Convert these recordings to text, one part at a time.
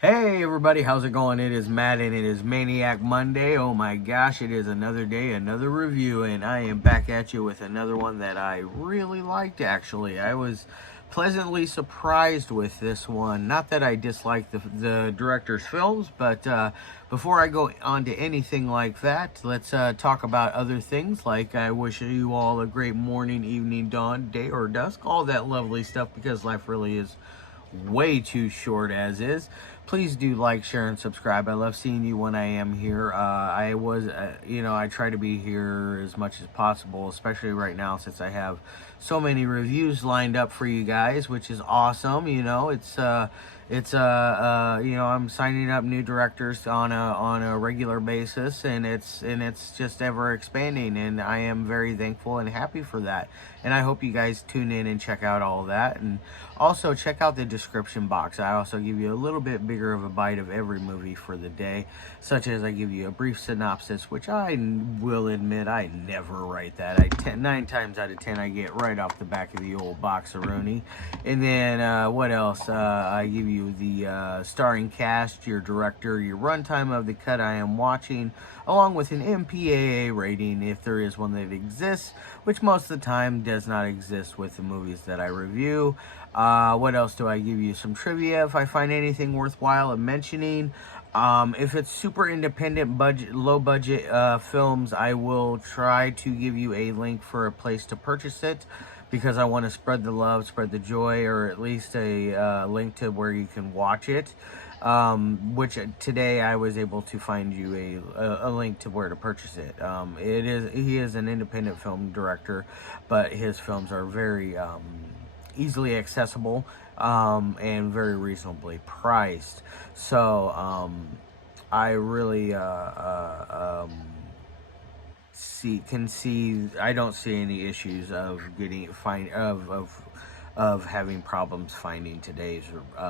Hey everybody, how's it going? It is Matt and it is Maniac Monday. Oh my gosh, it is another day, another review, and I am back at you with another one that I really liked actually. I was pleasantly surprised with this one. Not that I dislike the director's films, but before I go on to anything like that, let's talk about other things like I wish you all a great morning, evening, dawn, day, or dusk, all that lovely stuff because life really is way too short as is. Please do like, share, and subscribe. I love seeing you when I am here. I try to be here as much as possible, especially right now since I have so many reviews lined up for you guys, which is awesome. I'm signing up new directors on a regular basis, and it's just ever expanding, and I am very thankful and happy for that. And I hope you guys tune in and check out all that, and also check out the description box. I also give you a little bit bigger of a bite of every movie for the day, such as I give you a brief synopsis, which I will admit I never write that. 9 times out of 10 I get right off the back of the old boxeroni. And then what else? I give you the starring cast, your director, your runtime of the cut I am watching, along with an MPAA rating if there is one that exists, which most of the time does not exist with the movies that I review. What else do I give you? Some trivia if I find anything worthwhile of mentioning. If it's super independent, low budget films, I will try to give you a link for a place to purchase it, because I want to spread the love, spread the joy, or at least a link to where you can watch it. Which today I was able to find you a link to where to purchase it. He is an independent film director, but his films are very easily accessible and very reasonably priced. So I really I don't see any issues of having problems finding today's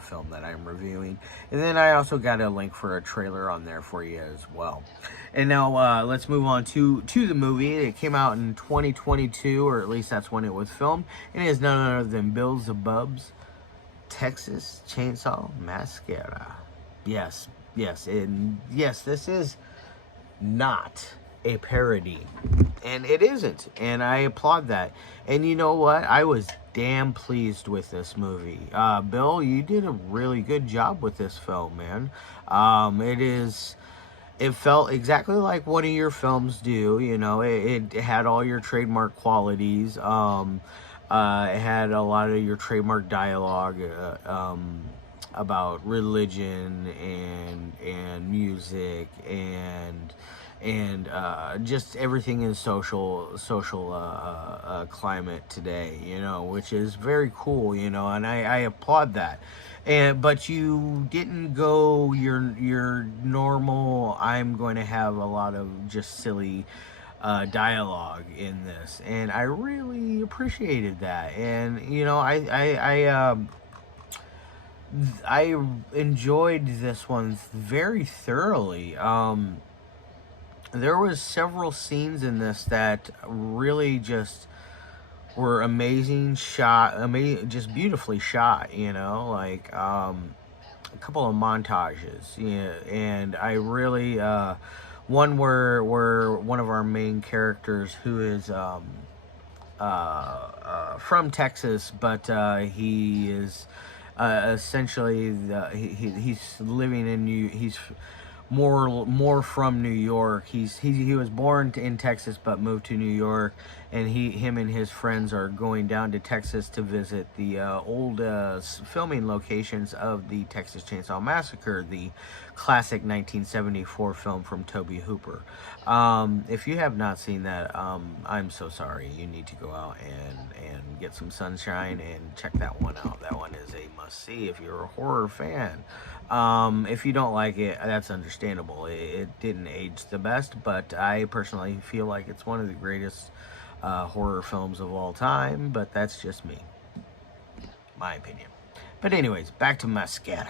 film that I'm reviewing. And then I also got a link for a trailer on there for you as well. And now let's move on to the movie. It came out in 2022, or at least that's when it was filmed. And it is none other than Bill Zebub's Texas Chainsaw Massacre. Yes, this is not a parody, and it isn't, and I applaud that. And you know what, I was damn pleased with this movie. Bill, you did a really good job with this film, man. It felt exactly like one of your films do. It had all your trademark qualities. It had a lot of your trademark dialogue about religion and music and just everything in social climate today, which is very cool, and I applaud that. But you didn't go your normal, I'm going to have a lot of just silly dialogue in this, and I really appreciated that. And I enjoyed this one very thoroughly. There was several scenes in this that really just were amazing shot, just beautifully shot, like a couple of montages, and I really one where one of our main characters, who is from Texas, but he is essentially he's living in he's more from New York. He was born in Texas but moved to New York, and him and his friends are going down to Texas to visit the old filming locations of the Texas Chainsaw Massacre, the classic 1974 film from Tobe Hooper. If you have not seen that, I'm so sorry. You need to go out and get some sunshine and check that one out. That one is a must-see if you're a horror fan. If you don't like it, that's understandable. It didn't age the best, but I personally feel like it's one of the greatest horror films of all time, but that's just me. My opinion. But anyways, back to Mascara.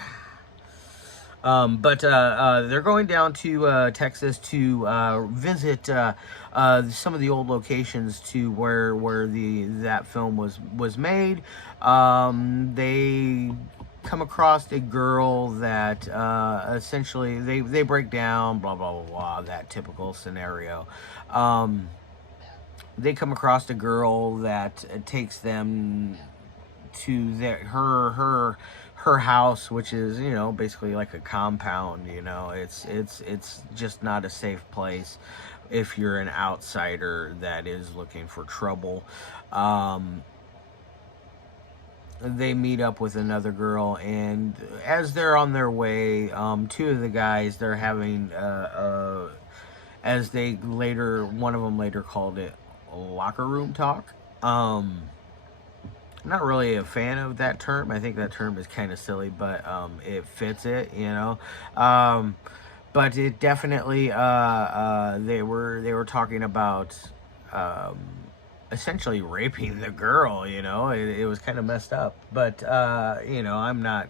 They're going down to Texas to visit some of the old locations to where that film was made. They come across a girl that essentially they break down, blah blah blah blah, that typical scenario. Um, they come across a girl that takes them to her house, which is, you know, basically like a compound. You know, it's just not a safe place if you're an outsider that is looking for trouble. Um, they meet up with another girl, and as they're on their way, two of the guys, they're having as they later, one of them later called it locker room talk. I'm not really a fan of that term. I think that term is kind of silly, but it fits it, you know. Um, but it definitely they were talking about um, essentially raping the girl. You know, it was kind of messed up. But you know, I'm not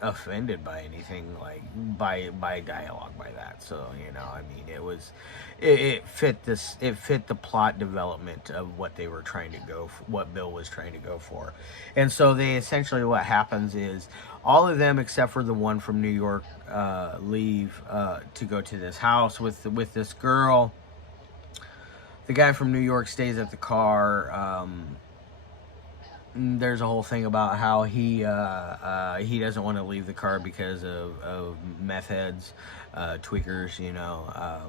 offended by anything like by dialogue by that. So, you know, I mean, it fit this, it fit the plot development of what they were trying to go for, what Bill was trying to go for. And so they essentially, what happens is all of them except for the one from New York leave to go to this house with this girl. The guy from New York stays at the car. There's a whole thing about how he doesn't want to leave the car because of meth heads, tweakers, you know,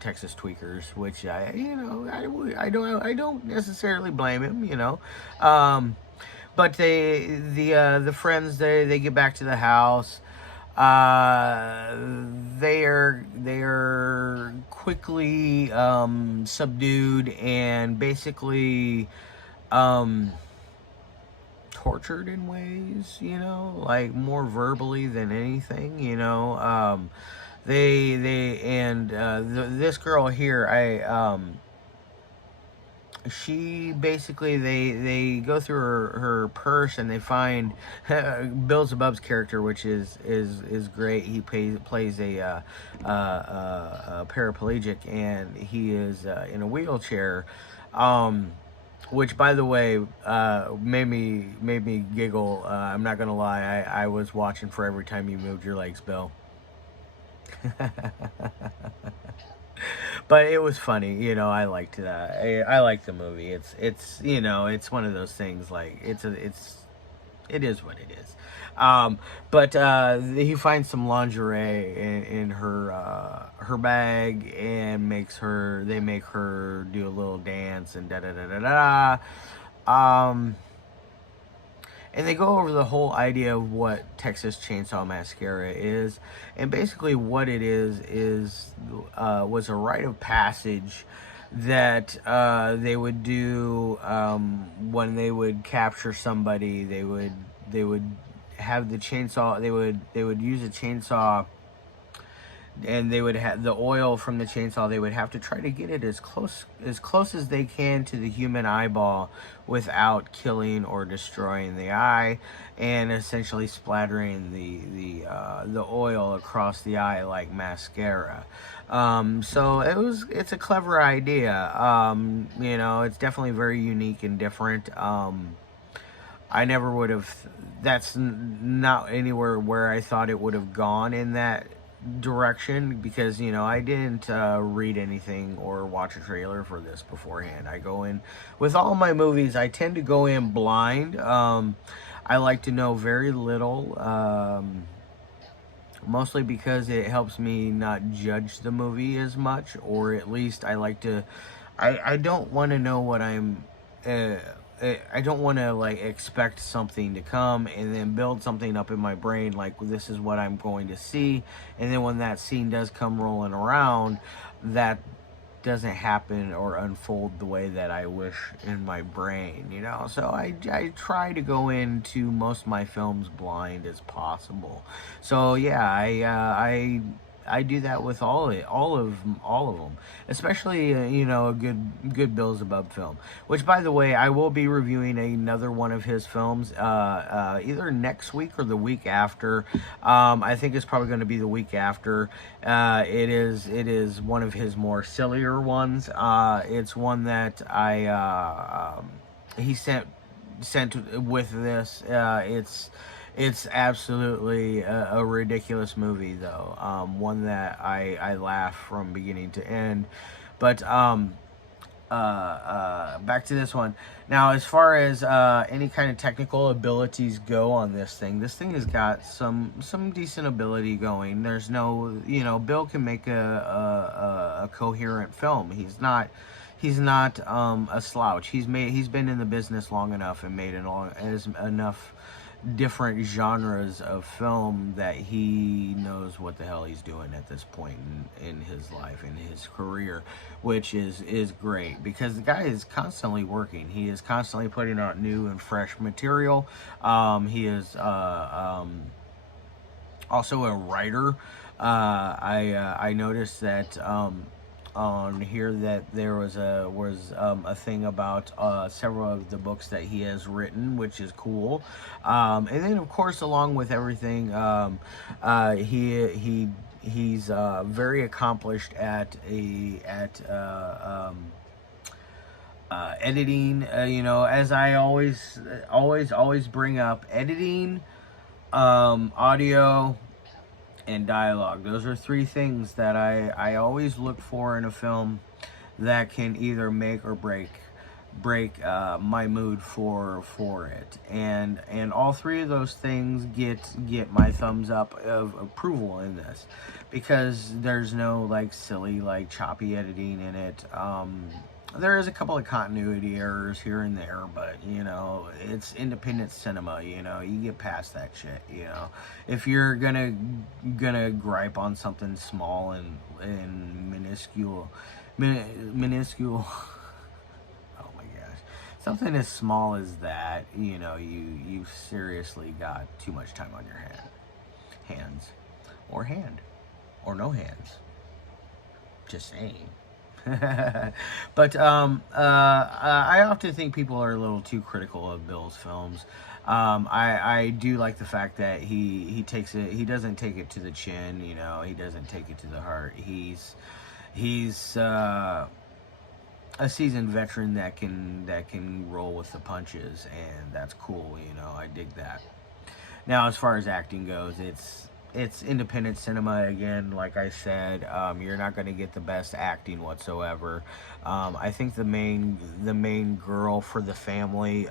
Texas tweakers, which I don't necessarily blame him, you know. But the friends, they get back to the house. They are quickly subdued and basically tortured in ways, you know, like more verbally than anything, you know. They and this girl here, she basically, they go through her purse and they find Bill Zebub's character, which is great. He plays a paraplegic, and he is in a wheelchair. Which, by the way, made me giggle. I'm not gonna lie. I was watching for every time you moved your legs, Bill. But it was funny, you know. I liked that. I like the movie. It's you know, it's one of those things, like it is what it is. But he finds some lingerie in her bag, and they make her do a little dance and da da da da da. And they go over the whole idea of what Texas Chainsaw Massacre is, and basically what it is was a rite of passage that they would do when they would capture somebody. They would have the chainsaw. They would use a chainsaw, and they would have the oil from the chainsaw. They would have to try to get it as close as they can to the human eyeball without killing or destroying the eye, and essentially splattering the oil across the eye like mascara. So it's a clever idea. You know, it's definitely very unique and different. I never would have. That's not anywhere where I thought it would have gone in that direction, because, you know, I didn't read anything or watch a trailer for this beforehand. I go in with all my movies. I tend to go in blind. I like to know very little, mostly because it helps me not judge the movie as much, or at least I like to. I don't want to know what I don't want to, like, expect something to come and then build something up in my brain like this is what I'm going to see, and then when that scene does come rolling around, that doesn't happen or unfold the way that I wish in my brain, you know. So I try to go into most of my films blind as possible. So yeah, I do that with all of them, especially you know, a good Bill Zebub film. Which, by the way, I will be reviewing another one of his films either next week or the week after. I think it's probably going to be the week after. It is one of his more sillier ones. It's one that he sent with this. It's absolutely a ridiculous movie, though. One that I laugh from beginning to end. But back to this one. Now, as far as any kind of technical abilities go on this thing has got some decent ability going. There's no, Bill can make a coherent film. He's not a slouch. He's been in the business long enough and made enough different genres of film that he knows what the hell he's doing at this point in his life, in his career, which is great because the guy is constantly working. He is constantly putting out new and fresh material. He is also a writer. I noticed that on here that there was a thing about several of the books that he has written, which is cool. And then, of course, along with everything, he's very accomplished at editing. As I always bring up, editing, audio, and dialogue. Those are three things that I always look for in a film that can either make or break my mood for it. And all three of those things get my thumbs up of approval in this, because there's no like silly, like choppy editing in it. There is a couple of continuity errors here and there, but it's independent cinema. You get past that shit. If you're gonna gripe on something small and minuscule, minuscule. Oh my gosh, something as small as that. You've seriously got too much time on your hands, or no hands. Just saying. But I often think people are a little too critical of Bill's films. I do like the fact that he takes it. He doesn't take it to the chin. He doesn't take it to the heart. He's a seasoned veteran that can roll with the punches, and that's cool. I dig that. Now, as far as acting goes, it's independent cinema again. Like I said, you're not going to get the best acting whatsoever. I think the main girl for the family,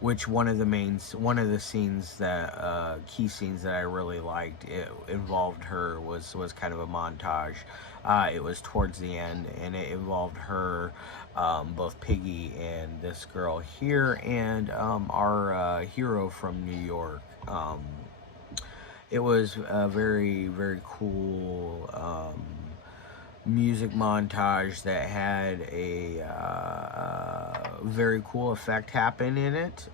which one of the scenes that key scenes that I really liked, it involved her, was kind of a montage. It was towards the end, and it involved her, both Piggy and this girl here, and our hero from New York. It was a very, very cool music montage that had a very cool effect happen in it.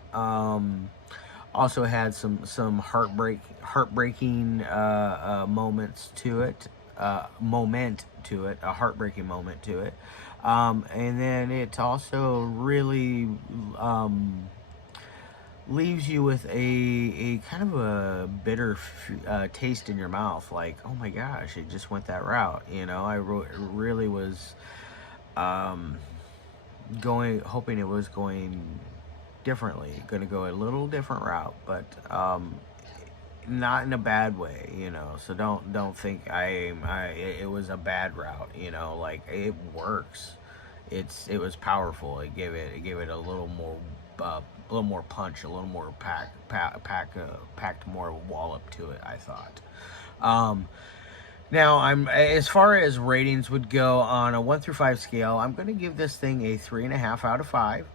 Also had some heartbreaking moments to it. A heartbreaking moment to it. And then it also really leaves you with a kind of a bitter taste in your mouth, like, oh my gosh, it just went that route. I really was hoping it was going differently, going to go a little different route, but not in a bad way. So don't think it was a bad route. Like, it works. It was powerful. It gave it a little more punch, a little more packed more wallop to it, I thought. Now, as far as ratings would go on a 1 through 5 scale, I'm going to give this thing a 3.5 out of 5.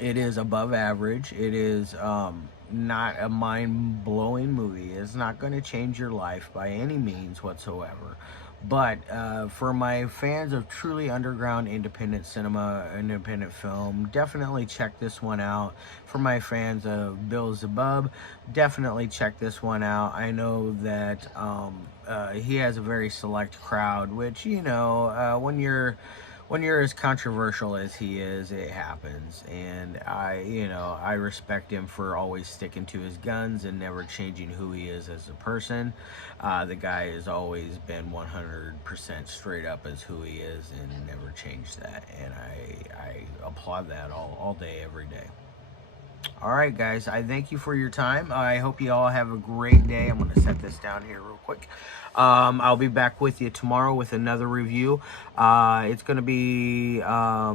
It is above average. It is not a mind-blowing movie. It's not going to change your life by any means whatsoever. But for my fans of truly underground independent cinema, independent film, definitely check this one out. For my fans of Bill Zebub, definitely check this one out. I know that he has a very select crowd, which, when you're as controversial as he is, it happens. And I respect him for always sticking to his guns and never changing who he is as a person. The guy has always been 100% straight up as who he is and never changed that. And I applaud that all day, every day. All right, guys, I thank you for your time. I hope you all have a great day. I'm going to set this down here real quick. I'll be back with you tomorrow with another review. It's going to be a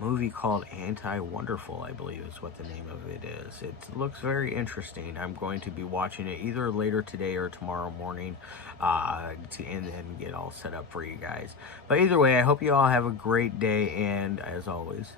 movie called Anti-Wonderful, I believe is what the name of it is. It looks very interesting. I'm going to be watching it either later today or tomorrow morning and then get all set up for you guys. But either way, I hope you all have a great day, and as always,